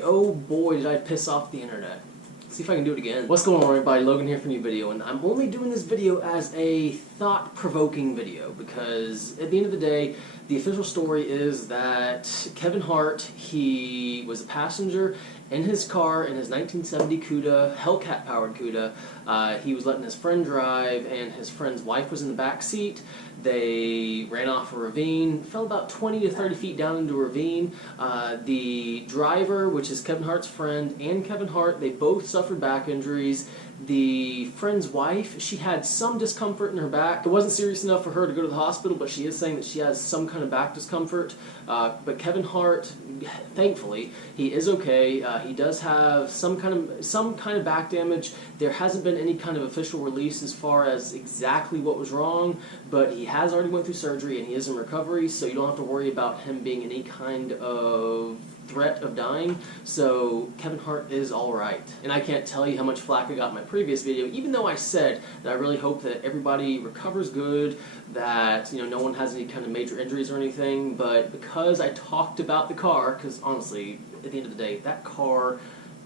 boy, oh boy, did I piss off the internet. Let's see if I can do it again. What's going on, everybody? Logan here for a new video, and I'm only doing this video as a thought-provoking video because at the end of the day, the official story is that Kevin Hart, he was a passenger in his car in his 1970 Cuda, Hellcat-powered Cuda. He was letting his friend drive, and his friend's wife was in the back seat. They ran off a ravine, fell about 20 to 30 feet down into a ravine. The driver, which is Kevin Hart's friend, and Kevin Hart, they both suffered back injuries. The friend's wife, she had some discomfort in her back. It wasn't serious enough for her to go to the hospital, but she is saying that she has some kind of back discomfort. But Kevin Hart, thankfully, he is okay. He does have some kind of back damage. There hasn't been any kind of official release as far as exactly what was wrong, but he has already went through surgery and he is in recovery, so you don't have to worry about him being any kind of threat of dying. So Kevin Hart is alright. And I can't tell you how much flack I got in my previous video, even though I said that I really hope that everybody recovers good, that no one has any kind of major injuries or anything, but because I talked about the car, because honestly, at the end of the day, that car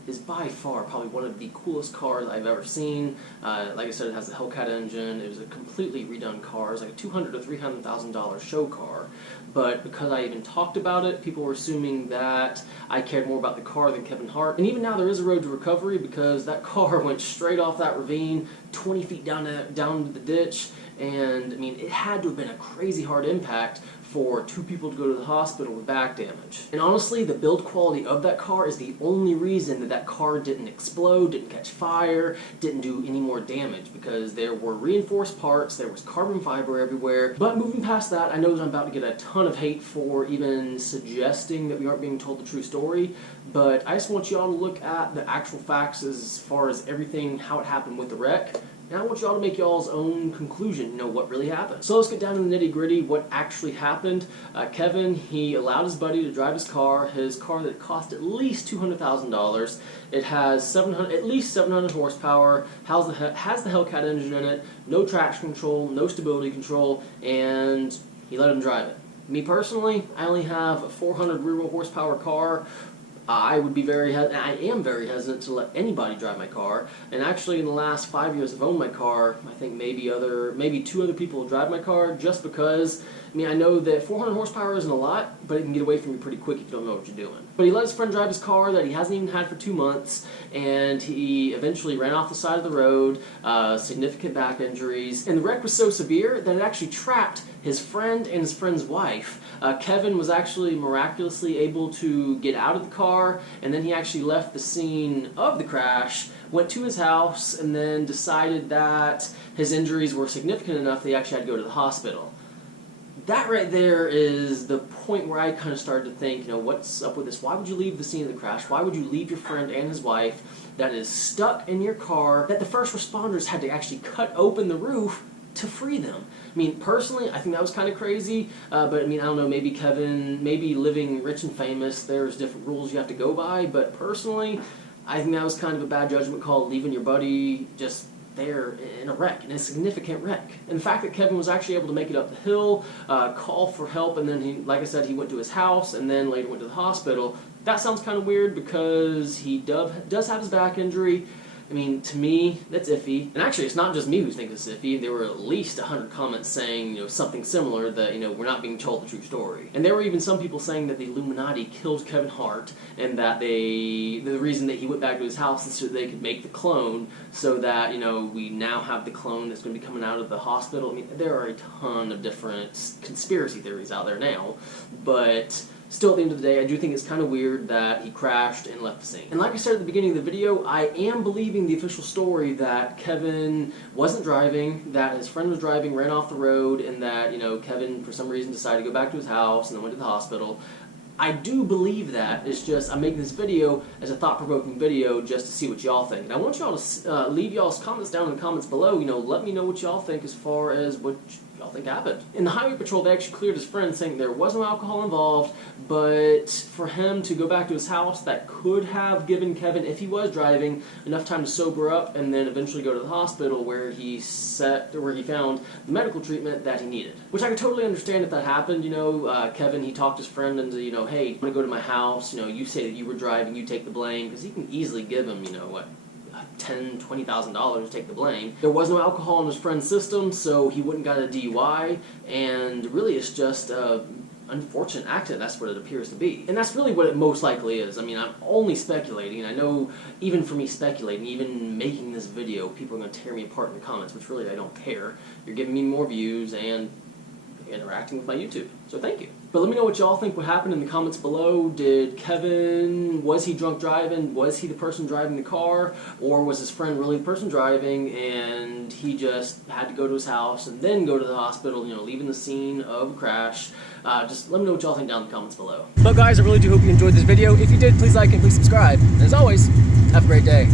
is by far probably one of the coolest cars I've ever seen. Like I said, it has a Hellcat engine. It was a completely redone car. It was like a $200,000 to $300,000 show car. But because I even talked about it, people were assuming that I cared more about the car than Kevin Hart. And even now there is a road to recovery because that car went straight off that ravine, 20 feet down to the ditch. And I mean, it had to have been a crazy hard impact for two people to go to the hospital with back damage. And honestly, the build quality of that car is the only reason that that car didn't explode, didn't catch fire, didn't do any more damage, because there were reinforced parts, there was carbon fiber everywhere. But moving past that, I know that I'm about to get a ton of hate for even suggesting that we aren't being told the true story, but I just want you all to look at the actual facts as far as everything, how it happened with the wreck. And I want you all to make y'all's own conclusion, what really happened. So let's get down to the nitty-gritty, what actually happened. Kevin, he allowed his buddy to drive his car that cost at least $200,000. It has at least 700 horsepower, has the Hellcat engine in it, no traction control, no stability control, and he let him drive it. Me personally, I only have a 400 rear-wheel horsepower car. I am very hesitant to let anybody drive my car, and actually in the last 5 years I've owned my car, I think maybe two other people drive my car, just because, I know that 400 horsepower isn't a lot, but it can get away from you pretty quick if you don't know what you're doing. But he let his friend drive his car that he hasn't even had for 2 months, and he eventually ran off the side of the road, significant back injuries, and the wreck was so severe that it actually trapped his friend and his friend's wife. Kevin was actually miraculously able to get out of the car, and then he actually left the scene of the crash, went to his house, and then decided that his injuries were significant enough that he actually had to go to the hospital. That right there is the point where I kind of started to think, what's up with this? Why would you leave the scene of the crash? Why would you leave your friend and his wife that is stuck in your car, that the first responders had to actually cut open the roof to free them? Personally, I think that was kind of crazy, but I don't know, maybe Kevin, maybe living rich and famous, there's different rules you have to go by, but personally, I think that was kind of a bad judgment call, leaving your buddy just there in a wreck, in a significant wreck. And the fact that Kevin was actually able to make it up the hill, call for help, and then he, like I said, he went to his house and then later went to the hospital, that sounds kind of weird because he does have his back injury. To me, that's iffy. And actually, it's not just me who thinks it's iffy. There were at least 100 comments saying, something similar, that, we're not being told the true story. And there were even some people saying that the Illuminati killed Kevin Hart, and that the reason that he went back to his house is so they could make the clone, so that, we now have the clone that's going to be coming out of the hospital. There are a ton of different conspiracy theories out there now, but still, at the end of the day, I do think it's kind of weird that he crashed and left the scene. And like I said at the beginning of the video, I am believing the official story that Kevin wasn't driving, that his friend was driving, ran off the road, and that, Kevin, for some reason, decided to go back to his house and then went to the hospital. I do believe that. It's just, I'm making this video as a thought-provoking video just to see what y'all think. And I want y'all to leave y'all's comments down in the comments below. Let me know what y'all think as far as what y'all think happened? In the highway patrol, they actually cleared his friend, saying there was no alcohol involved, but for him to go back to his house, that could have given Kevin, if he was driving, enough time to sober up and then eventually go to the hospital where he found the medical treatment that he needed. Which I could totally understand if that happened. You know, Kevin, he talked his friend into, you know, hey, I'm gonna go to my house. You know, you say that you were driving, you take the blame, because he can easily give him, you know, what, $10,000, $20,000 to take the blame. There was no alcohol in his friend's system, so he wouldn't got a DUI, and really it's just an unfortunate accident. That's what it appears to be. And that's really what it most likely is. I mean, I'm only speculating, and I know even for me speculating, even making this video, people are going to tear me apart in the comments, which really I don't care. You're giving me more views and interacting with my YouTube, so thank you. But let me know what y'all think would happen in the comments below. Did Kevin, was he drunk driving? Was he the person driving the car? Or was his friend really the person driving and he just had to go to his house and then go to the hospital, you know, leaving the scene of a crash? Just let me know what y'all think down in the comments below. But guys, I really do hope you enjoyed this video. If you did, please like and please subscribe. And as always, have a great day.